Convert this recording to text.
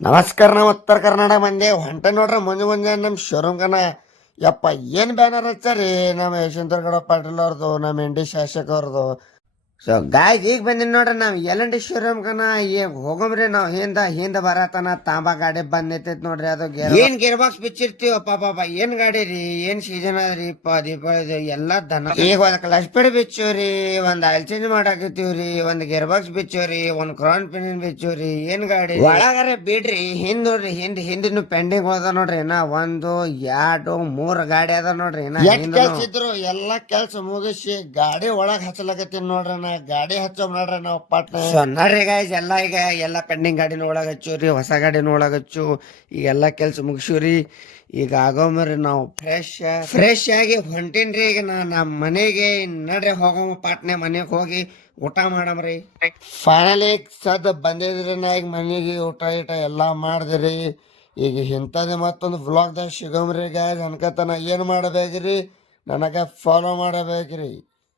ನಮಸ್ಕಾರ. ನಾವು ಉತ್ತರ ಕರ್ನಾಟಕ ಮಂದಿ ಹೊಂಟ ನೋಡ್ರಿ ಮುಂಜಾನೆ ನಮ್ಮ ಶೋರೂಮ್ ಕನ ಯಪ್ಪ ಏನು ಬ್ಯಾನರ್ ಹಚ್ಚಾರಿ ನಮ್ಮ ಯಶವಂತರ ಗೌಡ ಪಾಟೀಲ್ ಅವ್ರದ್ದು, ನಮ್ಮ ಎನ್ ಡಿ ಶಾಸಕ ಅವ್ರದ್ದು. ಸೊ ಗಾಯ್ಸ್ ಈಗ ಬಂದಿನಿ ನೋಡ್ರಿ ನಾವು ಎಲ್ ಎನ್ ಡಿ ಶೋರೂಮ್ ಕನ. ಈಗ ಹೋಗಮ್ರಿ ನಾವು ಹಿಂದ ಬರತನ ತಾಂಬಾ ಗಾಡಿ ಬಂದ್ ನಿಂತೈತಿ ನೋಡ್ರಿ. ಅದು ಏನ್ ಗೇರ್ ಬಾಕ್ಸ್ ಬಿಚ್ಚಿರ್ತೀವ ಪಾಪ. ಏನ್ ಗಾಡಿ ರೀ, ಏನ್ ಸೀಸನ್ ಅದ್ರಿ ದೀಪಾವಳಿ ಎಲ್ಲಾ ದನ. ಈಗ ಒಂದ್ ಕ್ಲಚ್ ಪೆಡ್ ಬಿಚ್ಚೋರಿ, ಒಂದ್ ಆಯಿಲ್ ಚೇಂಜ್ ಮಾಡಾಕತ್ತೀವ್ರಿ, ಒಂದ್ ಗೇರ್ ಬಾಕ್ಸ್ ಬಿಚ್ಚೋರಿ, ಒಂದ್ ಕ್ರೌನ್ ಪಿನ್ ಬಿಚ್ಚೋರಿ. ಏನ್ ಗಾಡಿ ಒಳಗಾರೆ ಬಿಡ್ರಿ. ಹಿಂದ್ ನೋಡ್ರಿ, ಹಿಂದಿನ ಪೆಂಡಿಂಗ್ ಹೋದ ನೋಡ್ರಿ. ಇನ್ನ 1 2 3 ಗಾಡಿ ಅದ ನೋಡ್ರಿ. ಕೆಲ್ಸ ಇದ್ರು ಎಲ್ಲಾ ಕೆಲ್ಸ ಮುಗಿಸಿ ಗಾಡಿ ಒಳಗ್ ಹಚ್ಚಲಕತ್ತೀನಿ ನೋಡ್ರಿ. ಗಾಡಿ ಹಚ್ಚೋ ನೋಡ್ರಿ ನಾವು ಪಾಟ್ನ. ನೋಡ್ರಿ ಗಾಯ್ಸ್ ಈಗ ಎಲ್ಲಾ ಪೆಂಡಿಂಗ್ ಗಾಡಿನ ಒಳಗ್ ಹಚ್ಚೋರಿ, ಹೊಸ ಗಾಡಿನ ಒಳಗ್ ಹಚ್ಚು. ಈಗ ಎಲ್ಲಾ ಕೆಲ್ಸ ಮುಗಿಸೋರಿ. ಈಗ ಆಗೋಮ್ರಿ ನಾವು ಫ್ರೆಶ್ ಆಗಿ ಹೊಂಟೇನ್ರಿ. ಈಗ ನಮ್ಮ ಮನೆಗೆ ನಡ್ರಿ ಹೋಗೋ ಪಾಟ್ನೆ. ಮನೆಗೆ ಹೋಗಿ ಊಟ ಮಾಡಮ್ರಿ. ಫೈನಲಿ ಸದ್ ಬಂದಿದ್ರಿ ನಾ ಈಗ ಮನೆಗೆ. ಊಟ ಎಲ್ಲಾ ಮಾಡಿದ್ರಿ. ಈಗ ಇಂಥದ್ದು ಮತ್ತೊಂದು ವ್ಲಾಗ್ದಾಗ ಸಿಗಮ್ರಿ ಗಾಯ್ಸ್. ಅನ್ಕತನ ಏನ್ ಮಾಡಬೇಕ್ರಿ, ನನಗ ಫಾಲೋ ಮಾಡಬೇಕ್ರಿ.